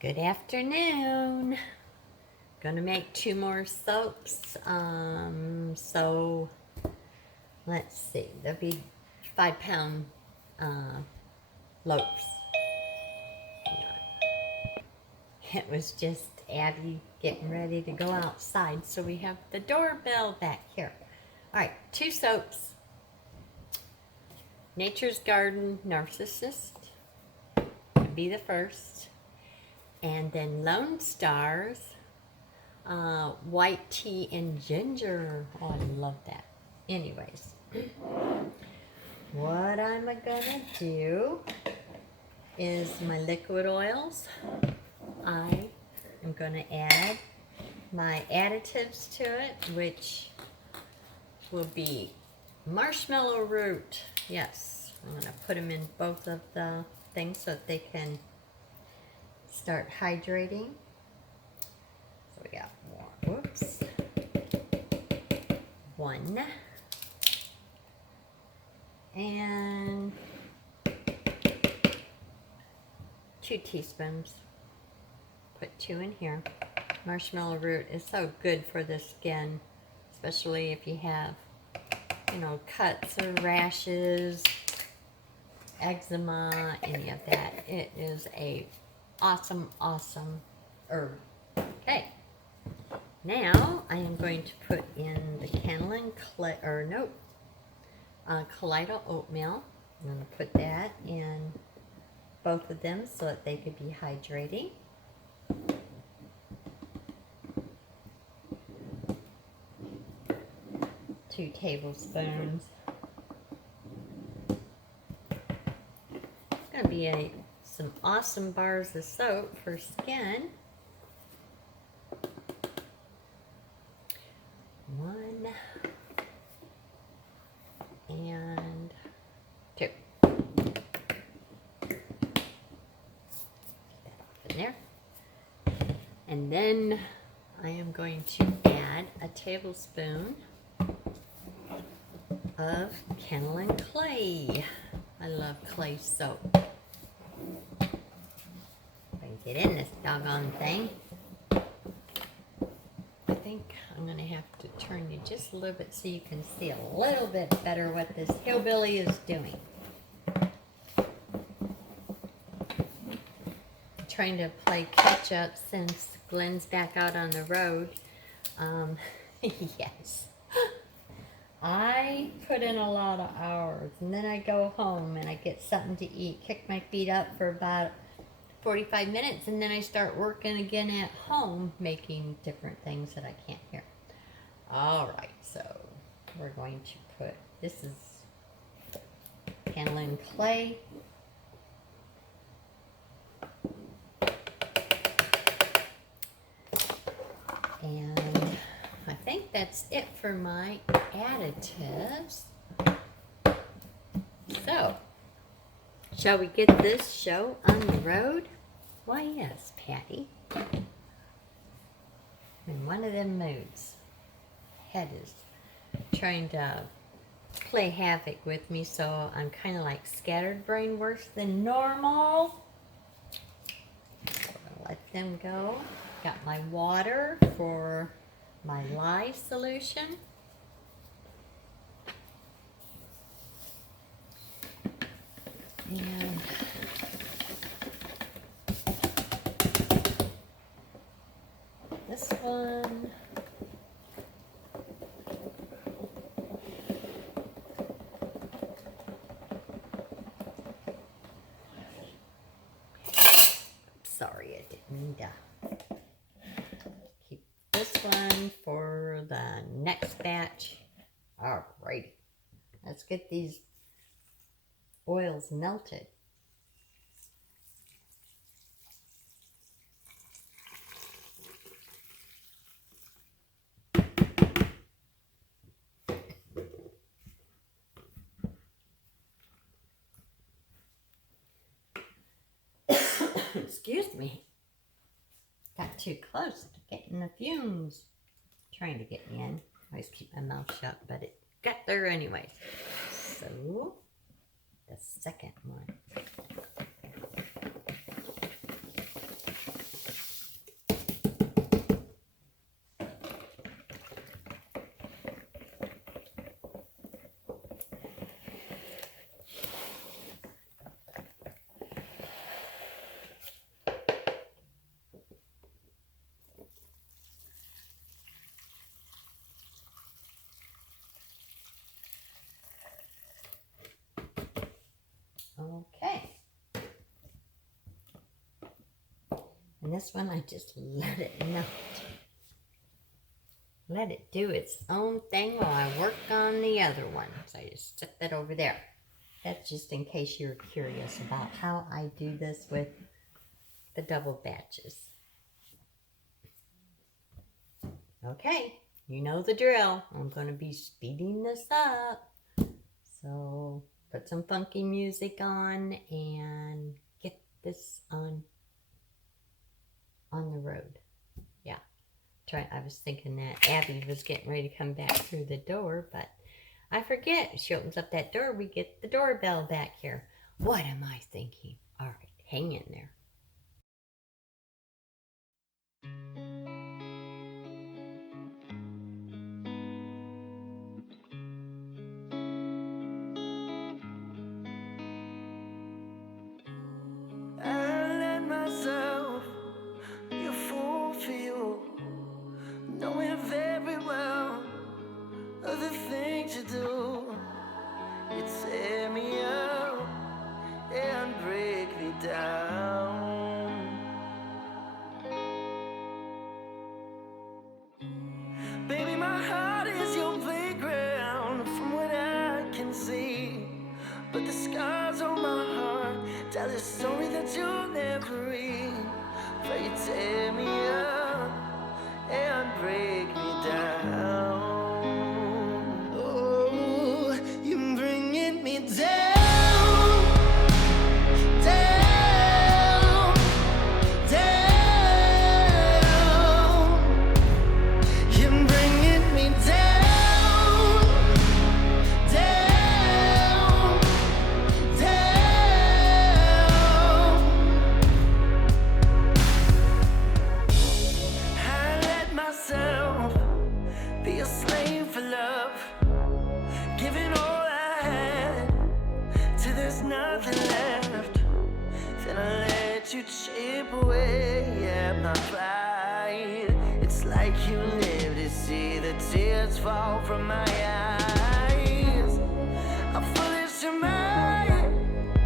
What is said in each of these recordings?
Good afternoon. Gonna make 2 more soaps. So let's see, there'll be 5-pound loaves. It was just Abby getting ready to go outside, so we have the doorbell back here. All right, 2 soaps. Nature's Garden Narcissist would be the first. And then Lone Star's white tea and ginger. Oh, I love that. Anyways, what I'm gonna do is my liquid oils. I am gonna add my additives to it, which will be marshmallow root. Yes, I'm gonna put them in both of the things so that they can start hydrating. So we got more, whoops, 1 and 2 teaspoons. Put 2 in here. Marshmallow root is so good for the skin, especially if you have, cuts or rashes, eczema, any of that. It is a awesome herb. Okay, now I am going to put in the Kaleido oatmeal. I'm going to put that in both of them so that they could be hydrating. Two tablespoons. It's going to be some awesome bars of soap for skin. 1 and 2. Get that off in there. And then I am going to add a tablespoon of kennel and clay. I love clay soap. If I can get in this doggone thing. I think I'm going to have to turn you just a little bit so you can see a little bit better what this hillbilly is doing. I'm trying to play catch up since Glenn's back out on the road. Yes. I put in a lot of hours, and then I go home and I get something to eat, kick my feet up for about 45 minutes, and then I start working again at home, making different things that I can't hear. All right, so we're going to put, this is kennel and clay. And I think that's it for my additives. So, shall we get this show on the road? Why, yes, Patty. I'm in one of them moods. Head is trying to play havoc with me, so I'm kind of like scattered brain worse than normal. So I'm gonna let them go. Got my water for my lye solution. And this one. Sorry, I didn't mean to. Keep this one for the next batch. Alrighty. Let's get these oils melted. Excuse me. Got too close to getting the fumes. Trying to get me in. I always keep my mouth shut, but it got there anyway. So, the second one. And this one, I just let it melt. Let it do its own thing while I work on the other one. So I just set that over there. That's just in case you're curious about how I do this with the double batches. Okay, you know the drill. I'm going to be speeding this up. So put some funky music on and get this on the road. Yeah. I was thinking that Abby was getting ready to come back through the door, but I forget. She opens up that door, we get the doorbell back here. What am I thinking? All right, hang in there. I let myself be a fool for you, knowing very well of the things you do. You tear me up and break me down. Baby, my heart is your playground from what I can see, but the scars on my heart tell a story that you'll never read. But you tear me up and break me down. Oh, you're bringing me down, down, down. You're bringing me down, down, down. I let myself be a slave for love, giving all I had till there's nothing left. Then I let you chip away at my pride. It's like you live to see the tears fall from my eyes. I'm foolish am I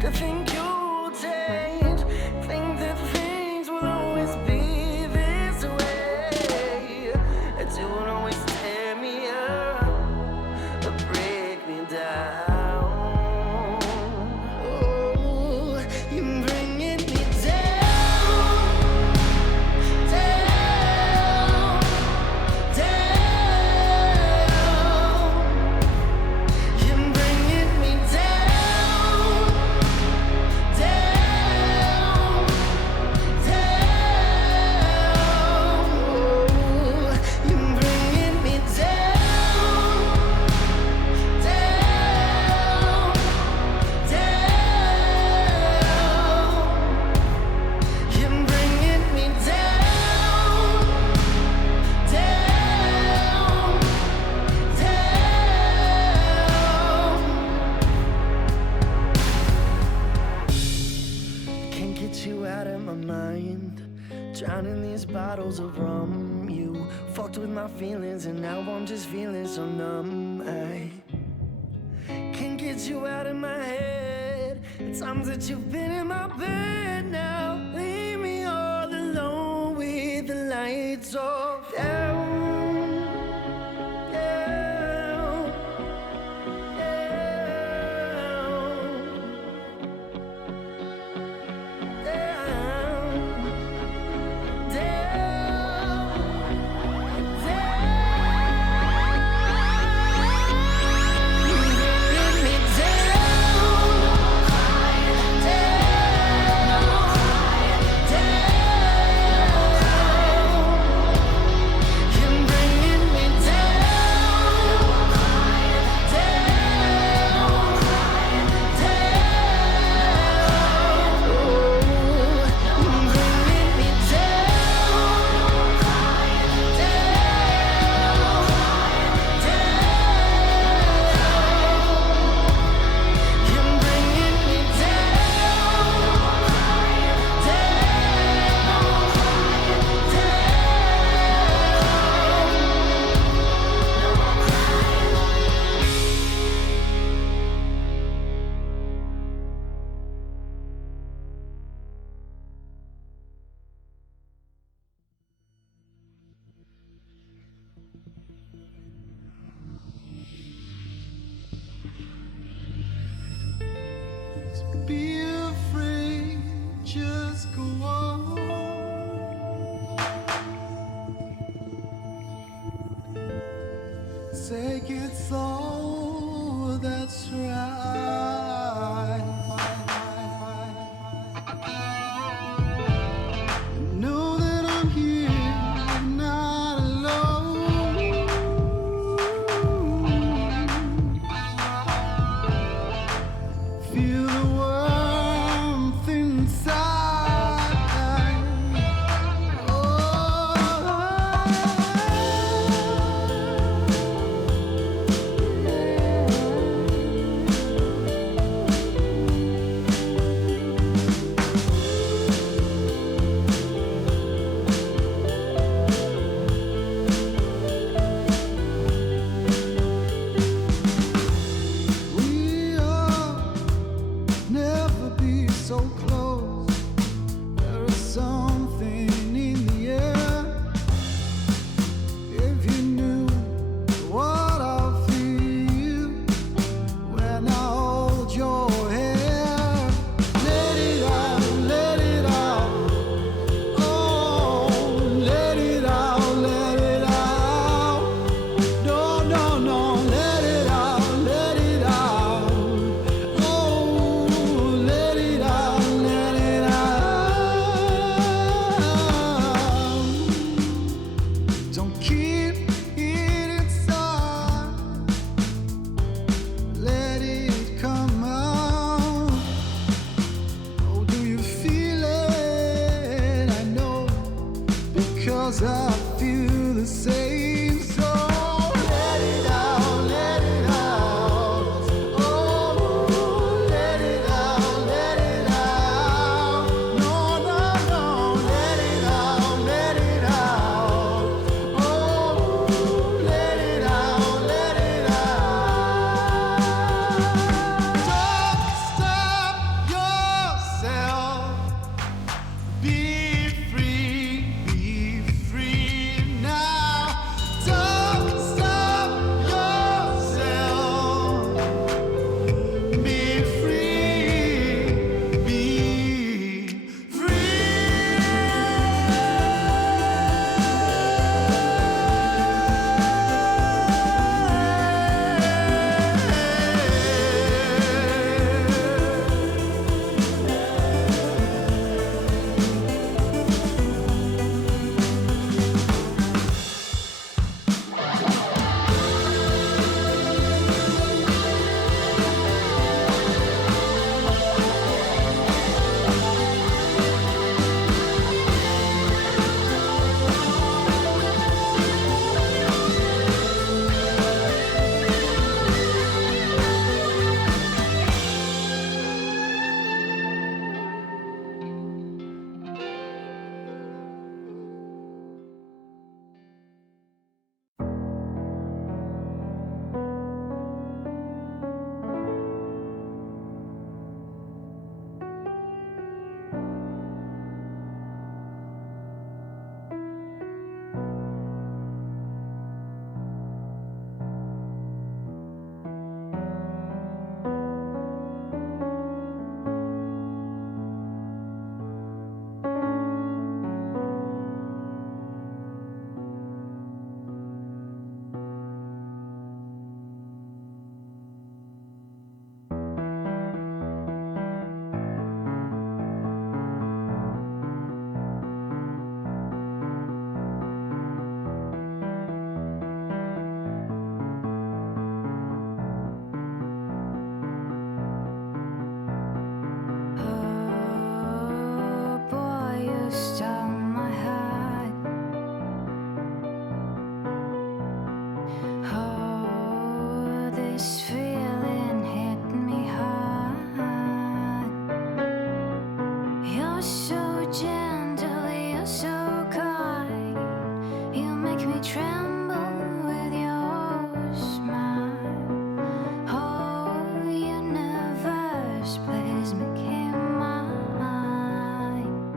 to think you'll change, think that things will always be this way. It will always tear me up or break me down. Oh, you're bringing me down, down, down. You're bringing me down, down, down. Oh, you're bringing me down, down, down. You're bringing me down, down, down. Can't get you out of my mind, drowning these bottles of rum. You fucked with my feelings and now I'm just feeling so numb. I can't get you out of my head. The times that you've been in my bed now, leave me all alone with the lights off. Down, down, down, down, down. close. There is something in the air. If you knew what I feel when I hold your hair, let it out, let it out. Oh, let it out, let it out. No, no, no, let it out, let it out. Oh, let it out, let it out. Don't keep it inside. Let it come out. Oh, do you feel it? I know, because I feel the same. So let it out, let it out. Oh, let it out, let it out. No, no, no, let it out, let it out. Oh, let it out, let it out. Don't stop yourself. Be free now. Don't stop yourself. Be free, be Oh boy, you stole my heart. Oh, this feeling hit me hard. You're so gentle, you're so kind. You make me tremble with your smile. Oh, universe, please make him mine.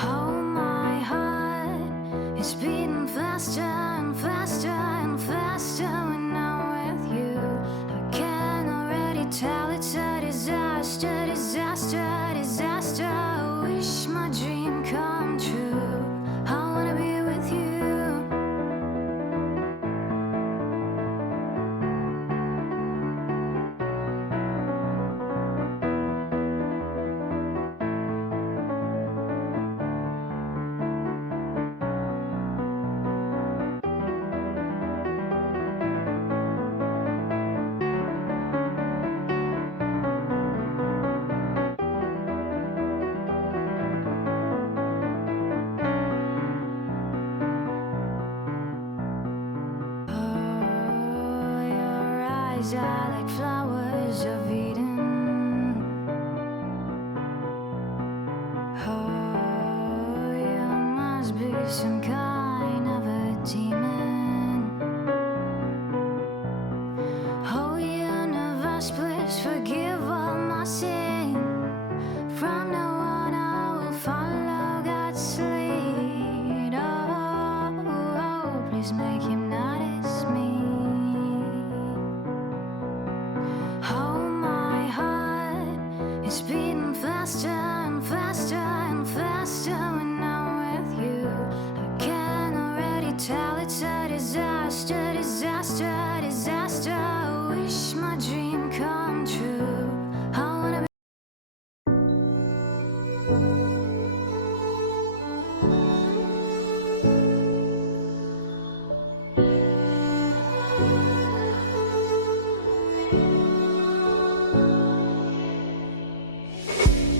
Oh, my heart is beating faster and faster and faster when I'm with you. I can already tell it's a disaster, disaster, disaster. I wish my dream come true. I wanna be with you. Oh, your eyes are like flowers of Eden. Oh, you must be some kind of a demon. Oh, universe, please forgive all my sin. faster and faster and faster when I'm with you. I can already tell it's a disaster, disaster, disaster. I wish my dream come true. I wanna be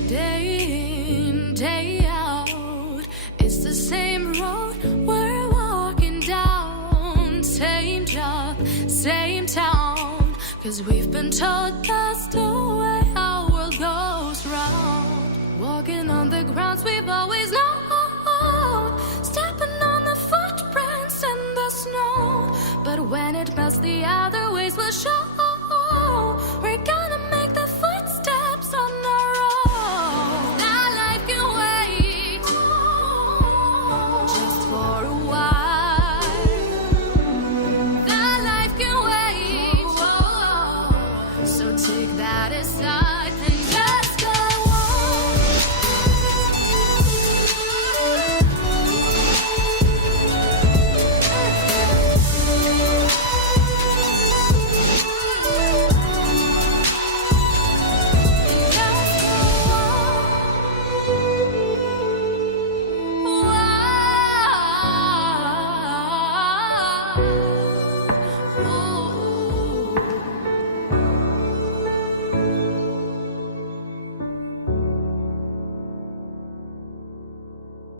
day in, day out. It's the same road we're walking down. Same job, same town. 'Cause we've been told that's the way our world goes round. Walking on the grounds we've always known. Stepping on the footprints in the snow. But when it melts, the other ways will show. We're gonna make the footsteps on our own. That life can wait just for a while. That life can wait. So take that aside.